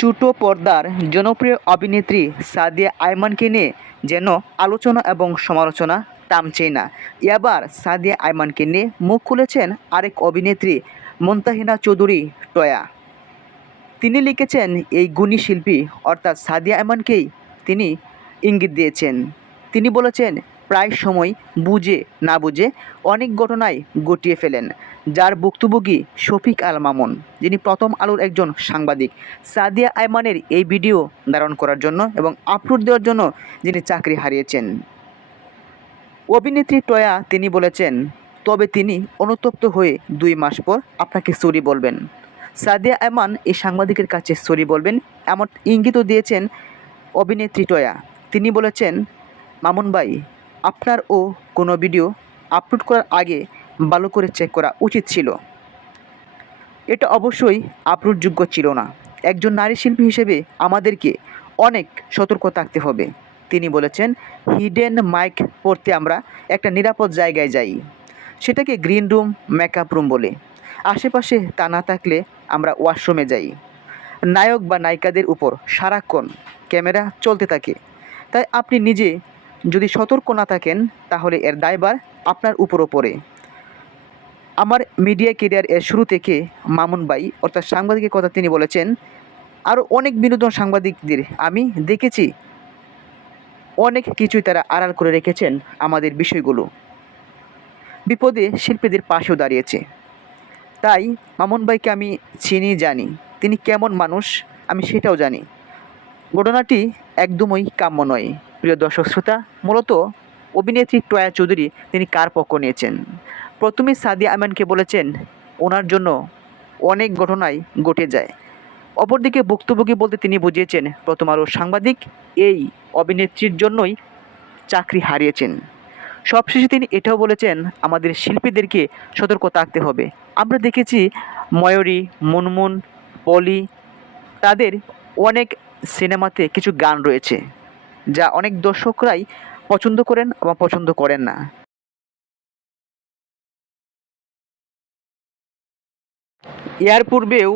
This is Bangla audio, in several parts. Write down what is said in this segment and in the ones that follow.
ছোটো পর্দার জনপ্রিয় অভিনেত্রী সাদিয়া আইমানকে নিয়ে যেন আলোচনা এবং সমালোচনা থামছেই না। এবার সাদিয়া আইমানকে নিয়ে মুখ খুলেছেন আরেক অভিনেত্রী মুনতাহিনা চৌধুরী, টয়া। তিনি লিখেছেন, এই গুণী শিল্পী, অর্থাৎ সাদিয়া আইমানকেই তিনি ইঙ্গিত দিয়েছেন। তিনি বলেছেন প্রায় সময় বুঝে না বুঝে অনেক ঘটনায় গটিয়ে ফেলেন, যার ভুক্তভোগী শফিক আল মামুন, যিনি প্রথম আলোর একজন সাংবাদিক। সাদিয়া আইমানের এই ভিডিও ধারণ করার জন্য এবং আপলোড দেওয়ার জন্য যিনি চাকরি হারিয়েছেন। অভিনেত্রী টয়া তিনি বলেছেন, তবে তিনি অনুতপ্ত হয়ে দুই মাস পর আপনাকে সরি বলবেন। সাদিয়া আয়মান এই সাংবাদিকের কাছে সরি বলবেন এমন ইঙ্গিতও দিয়েছেন অভিনেত্রী টয়া। তিনি বলেছেন, মামুন ভাই আপনার ও কোনো ভিডিও আপলোড করার আগে ভালো করে চেক করা উচিত ছিল। এটা অবশ্যই আপলোডযোগ্য ছিল না। একজন নারী শিল্পী হিসেবে আমাদেরকে অনেক সতর্ক থাকতে হবে। তিনি বলেছেন হিডেন মাইক পড়তে আমরা একটা নিরাপদ জায়গায় যাই। সেটাকে গ্রিন রুম মেকআপ রুম বলে। আশেপাশে তা না থাকলে আমরা ওয়াশরুমে যাই। নায়ক বা নায়িকাদের উপর সারাক্ষণ ক্যামেরা চলতে থাকে। তাই আপনি নিজে যদি সতর্ক না থাকেন, তাহলে এর দায়বার আপনার উপরও পড়ে। আমার মিডিয়া কেরিয়ার এর শুরু থেকে মামুন ভাই, অর্থাৎ সাংবাদিকের কথা তিনি বলেছেন আরও অনেক বিনোদন সাংবাদিকদের আমি দেখেছি। অনেক কিছুই তারা আড়াল করে রেখেছেন আমাদের বিষয়গুলো। বিপদে শিল্পীদের পাশেও দাঁড়িয়েছে। তাই মামুন ভাইকে আমি চিনি, জানি। তিনি কেমন মানুষ, আমি সেটাও জানি। ঘটনাটি একদমই কাম্য নয়। প্রিয় দর্শক শ্রোতা, মূলত অভিনেত্রী টয়া চৌধুরী তিনি কার পক্ষ নিয়েছেন? প্রথমে সাদিয়া আমিনকে বলেছেন, ওনার জন্য অনেক ঘটনাই ঘটে যায়। অপরদিকে ভুক্তভোগী বলতে তিনি বুঝিয়েছেন, প্রথম আরও সাংবাদিক এই অভিনেত্রীর জন্যই চাকরি হারিয়েছেন। সবশেষে তিনি এটাও বলেছেন, আমাদের শিল্পীদেরকে সতর্ক থাকতে হবে। আমরা দেখেছি ময়ূরী, মুনমুন, পলি, তাদের অনেক সিনেমাতে কিছু গান রয়েছে। যা অনেক দর্শকরাই পছন্দ করেন বা পছন্দ করেন না। এর পূর্বেও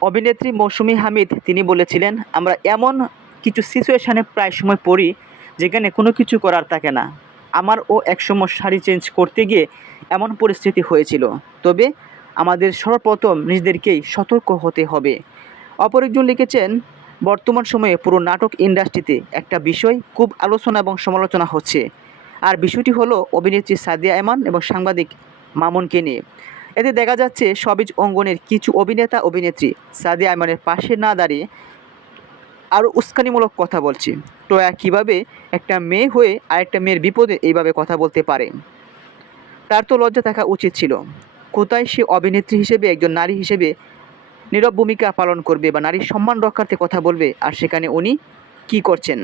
অভিনেত্রী মৌসুমি হামিদ, তিনি বলেছিলেন, আমরা এমন কিছু সিচুয়েশানে প্রায় সময় পড়ি যেখানে কোনো কিছু করার থাকে না। আমার ও একসময় শাড়ি চেঞ্জ করতে গিয়ে এমন পরিস্থিতি হয়েছিল। তবে আমাদের সর্বপ্রথম নিজেদেরকেই সতর্ক হতে হবে। অপর একজন লিখেছেন বর্তমান সময়ে পুরো নাটক ইন্ডাস্ট্রিতে একটা বিষয় খুব আলোচনা এবং সমালোচনা হচ্ছে। আর বিষয়টি হলো অভিনেত্রী সাদিয়া এমান এবং সাংবাদিক মামুনকে নিয়ে। এতে দেখা যাচ্ছে সবিজ অঙ্গনের কিছু অভিনেতা, অভিনেত্রী সাদিয়া এমানের পাশে না দাঁড়িয়ে আরও উস্কানিমূলক কথা বলছে। টয়া কীভাবে একটা মেয়ে হয়ে আরেকটা মেয়ের বিপদে এইভাবে কথা বলতে পারে? তার তো লজ্জা থাকা উচিত ছিল। কোথায় সে অভিনেত্রী হিসেবে, একজন নারী হিসেবে নীরব ভূমিকা পালন করবে বা নারীর সম্মান রক্ষার্থে কথা বলবে, আর সেখানে উনি কী করছেন?